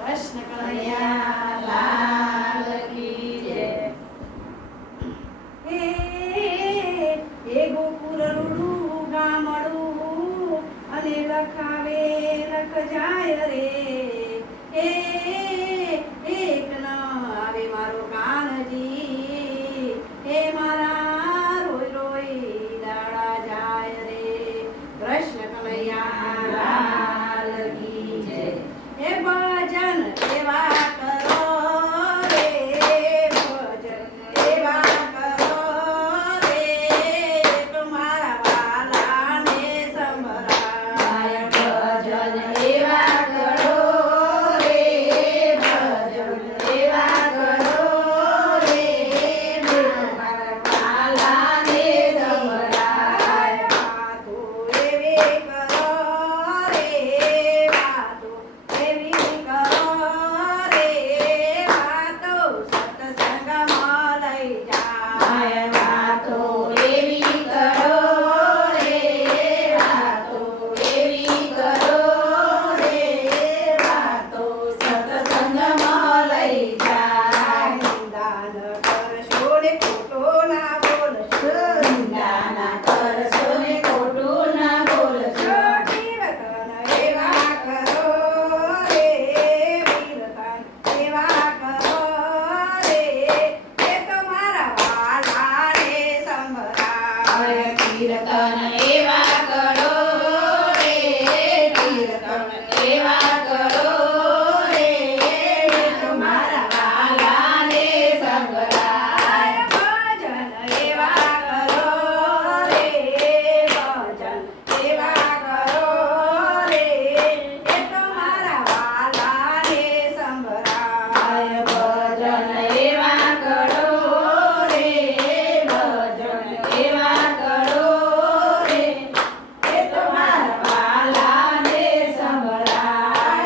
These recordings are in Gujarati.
કૃષ્ણ કનૈયા લાલ કી જય. હે ગોકુળ રૂડું ગામડું અને લખાવે લખ જાય રે. એક ન આવે મારો કાનજી, હે મારા રોઈ રોઈ દાડા જાય રે. કૃષ્ણ કનૈયા લાલ કી જય. હે ભજન એવા કરો રે, ભજન એવા કરો રે, તમારા વાલાને સંભળાય. ભજન એવા કરો રે, ભજન એવા કરો રે, તમારા વાલાને સંભળાય. વાતો એવી કરો રે, વાતો એવી કરો રે, વાતો સત્સંગમાં લઈ જાય. વાતો એવી કરો રે, વાતો એવી કરો રે, વાતો સત્સંગમાં લઈ જાય. નિંદા ન કરશો ને ખોટો ના બોલશો, નિંદા ના કરશો ને ખોટું ના બોલશો. કીર્તન એવા કરો રે, કીર્તન એવા કરો રે, એ તમારા વાલાને સંભળાય. કીર્તન એવા કરો રે, કીર્તન એવા કરો રે, એ તમારા વાલાને સંભળાય. ભજન એવા કરો રે, ભજન એવા કરો રે, એ તમારા વાલાને સંભળાય. ભજન એવા કરો રે, ભજન એવા કરો રે, એ તમારા વાલાને સંભળાય.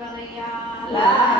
કનૈયા લાલ